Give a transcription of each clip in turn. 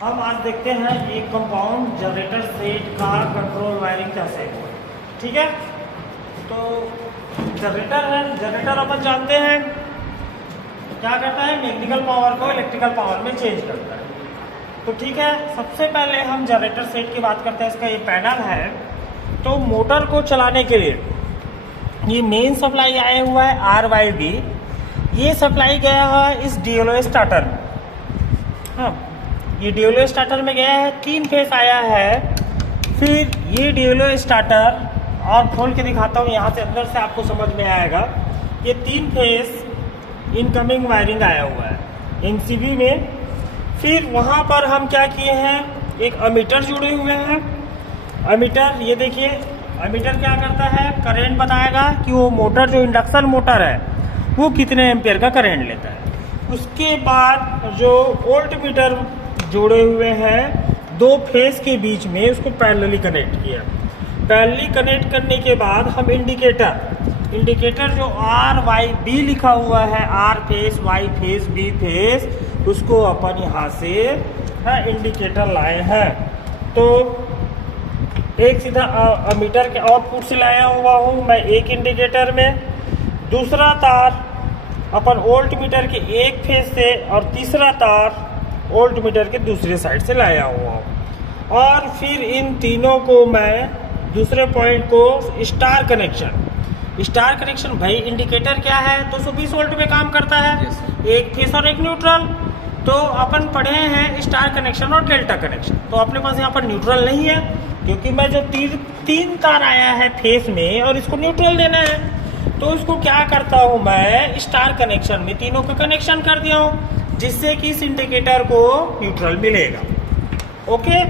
हम आज देखते हैं एक कंपाउंड जनरेटर सेट का कंट्रोल वायरिंग कैसे है। ठीक है, तो जनरेटर है, जनरेटर अपन जानते हैं क्या करता है, मैकेनिकल पावर को इलेक्ट्रिकल पावर में चेंज करता है। तो ठीक है, सबसे पहले हम जनरेटर सेट की बात करते हैं। इसका ये पैनल है, तो मोटर को चलाने के लिए ये मेन सप्लाई आया हुआ है RYB। ये सप्लाई गया है इस DLO स्टार्टर में। हाँ, ये DLO स्टार्टर में गया है, 3 फेस आया है। फिर ये DLO स्टार्टर और खोल के दिखाता हूँ, यहाँ से अंदर से आपको समझ में आएगा। ये 3 फेस इनकमिंग वायरिंग आया हुआ है MCB में। फिर वहाँ पर हम क्या किए हैं, एक अमीटर जुड़े हुए हैं। अमीटर ये देखिए, अमीटर क्या करता है, करंट बताएगा कि वो मोटर जो इंडक्शन मोटर है वो कितने एम्पियर का करंट लेता है। उसके बाद जो वोल्ट मीटर जोड़े हुए हैं 2 फेस के बीच में, उसको पैरेलली कनेक्ट किया। पैरेलली कनेक्ट करने के बाद हम इंडिकेटर जो RYB लिखा हुआ है, R face, Y face, B face, उसको अपन यहाँ से इंडिकेटर लाए हैं। तो एक सीधा मीटर के आउटपुट से लाया हुआ हूँ मैं एक इंडिकेटर में, दूसरा तार अपन वोल्ट मीटर के एक फेस से और तीसरा तार वोल्ट मीटर के दूसरे साइड से लाया हुआ हूँ। और फिर इन तीनों को मैं दूसरे पॉइंट को स्टार कनेक्शन भाई, इंडिकेटर क्या है, 220 वोल्ट में काम करता है, एक फेस और एक न्यूट्रल। तो अपन पढ़े हैं स्टार कनेक्शन और डेल्टा कनेक्शन। तो अपने पास यहाँ पर न्यूट्रल नहीं है, क्योंकि मैं जो तीन तार आया है फेस में और इसको न्यूट्रल देना है, तो इसको क्या करता हूँ मैं, स्टार कनेक्शन में तीनों का कनेक्शन कर दिया हूँ, जिससे कि इस इंडिकेटर को न्यूट्रल मिलेगा। ओके,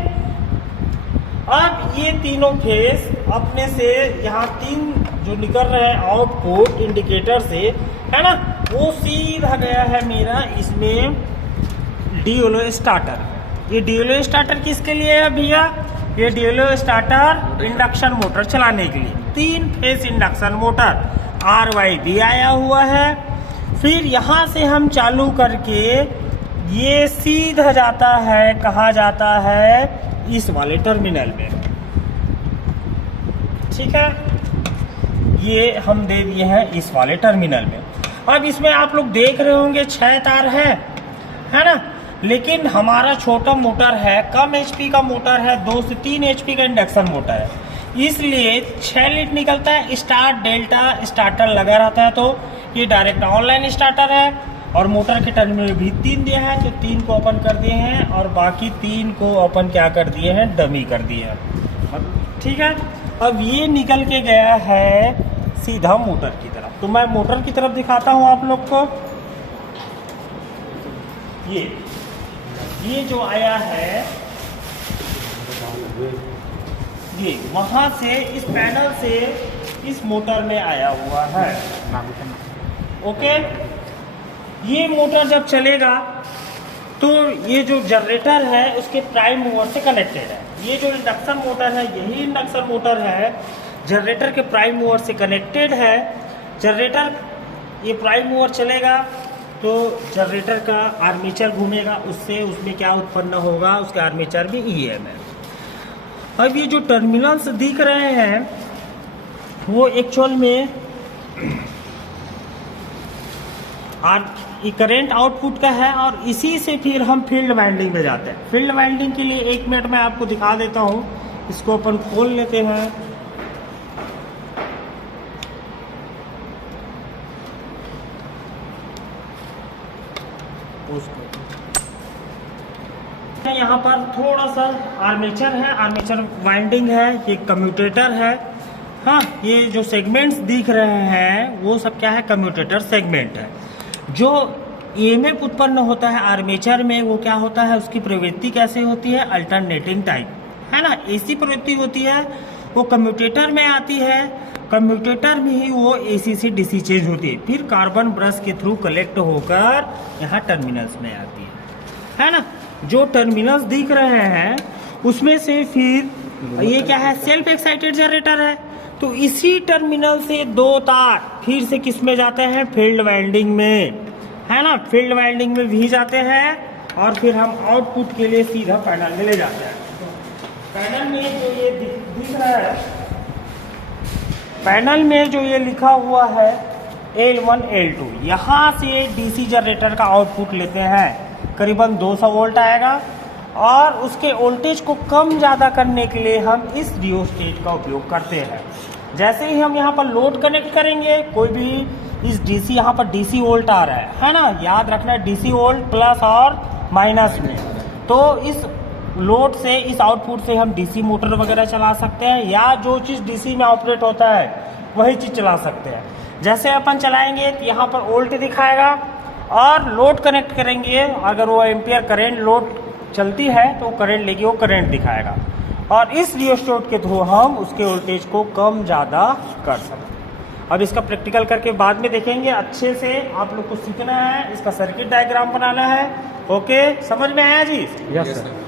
अब ये तीनों फेस अपने से यहाँ 3 जो निकल रहे हैं आउटपुट इंडिकेटर से, है ना, वो सीधा गया है मेरा इसमें DLO स्टार्टर। ये DLO स्टार्टर किसके लिए है भैया, ये DLO स्टार्टर इंडक्शन मोटर चलाने के लिए, 3 फेस इंडक्शन मोटर RYB आया हुआ है। फिर यहाँ से हम चालू करके ये सीधा जाता है, कहाँ जाता है, इस वाले टर्मिनल में। ठीक है, ये हम दे दिए हैं इस वाले टर्मिनल में। अब इसमें आप लोग देख रहे होंगे 6 तार है ना, लेकिन हमारा छोटा मोटर है, कम HP का मोटर है, 2 से 3 HP का इंडक्शन मोटर है, इसलिए 6 लीड निकलता है। स्टार डेल्टा स्टार्टर लगा रहता है, तो ये डायरेक्ट ऑनलाइन स्टार्टर है। और मोटर के टर्मिनल भी 3 दिया है, तो 3 को ओपन कर दिए हैं और बाकी 3 को ओपन क्या कर दिए हैं, डमी कर दिए हैं। ठीक है, अब ये निकल के गया है सीधा मोटर की तरफ। तो मैं मोटर की तरफ दिखाता हूँ आप लोग को। ये जो आया है, ये वहां से इस पैनल से इस मोटर में आया हुआ है। ओके, ये मोटर जब चलेगा तो ये जो जनरेटर है उसके प्राइम मूवर से कनेक्टेड है। ये जो इंडक्शन मोटर है, यही इंडक्शन मोटर है, जनरेटर के प्राइम मूवर से कनेक्टेड है। जनरेटर ये प्राइम मूवर चलेगा तो जनरेटर का आर्मेचर घूमेगा, उससे उसमें क्या उत्पन्न होगा, उसके आर्मेचर भी EM है। अब ये जो टर्मिनल्स दिख रहे हैं वो एक्चुअल में करंट आउटपुट का है, और इसी से फिर हम फील्ड वाइंडिंग में जाते हैं। फील्ड वाइंडिंग के लिए 1 मिनट में आपको दिखा देता हूँ। इसको अपन खोल लेते हैं। यहाँ पर थोड़ा सा आर्मेचर है, आर्मेचर वाइंडिंग है, ये कम्यूटेटर है। हाँ, ये जो सेगमेंट्स दिख रहे हैं वो सब क्या है, कम्यूटेटर सेगमेंट है। जो EMF उत्पन्न होता है आर्मेचर में, वो क्या होता है, उसकी प्रवृत्ति कैसे होती है, अल्टरनेटिंग टाइप, है ना, AC प्रवृत्ति होती है, वो कम्यूटेटर में आती है। कम्यूटेटर में ही वो AC से DC चेंज होती है, फिर कार्बन ब्रश के थ्रू कलेक्ट होकर यहाँ टर्मिनल्स में आती है ना। जो टर्मिनल्स दिख रहे हैं उसमें से फिर ये क्या है, सेल्फ एक्साइटेड जनरेटर है, तो इसी टर्मिनल से 2 तार फिर से किस में जाते हैं, फील्ड वाइंडिंग में, है ना, फील्ड वाइंडिंग में भी जाते हैं। और फिर हम आउटपुट के लिए सीधा पैनल में ले जाते हैं। पैनल में जो ये दिख रहा है, पैनल में जो ये लिखा हुआ है L1 L2, यहाँ से डीसी जनरेटर का आउटपुट लेते हैं, करीबन 200 वोल्ट आएगा। और उसके वोल्टेज को कम ज़्यादा करने के लिए हम इस रियोस्टेट का उपयोग करते हैं। जैसे ही हम यहाँ पर लोड कनेक्ट करेंगे, कोई भी इस डीसी, यहाँ पर डीसी वोल्ट आ रहा है ना, याद रखना डीसी वोल्ट प्लस और माइनस में। तो इस लोड से, इस आउटपुट से हम डीसी मोटर वगैरह चला सकते हैं, या जो चीज़ डीसी में ऑपरेट होता है वही चीज़ चला सकते हैं। जैसे अपन चलाएंगे तो यहाँ पर वोल्ट दिखाएगा, और लोड कनेक्ट करेंगे, अगर वो एम्पियर करंट लोड चलती है तो करंट लेगी, वो करंट दिखाएगा। और इस रियोस्टेट के थ्रू हम उसके वोल्टेज को कम ज़्यादा कर सकते हैं। अब इसका प्रैक्टिकल करके बाद में देखेंगे। अच्छे से आप लोग को सीखना है, इसका सर्किट डायग्राम बनाना है। ओके, समझ में आया जी? Yes sir.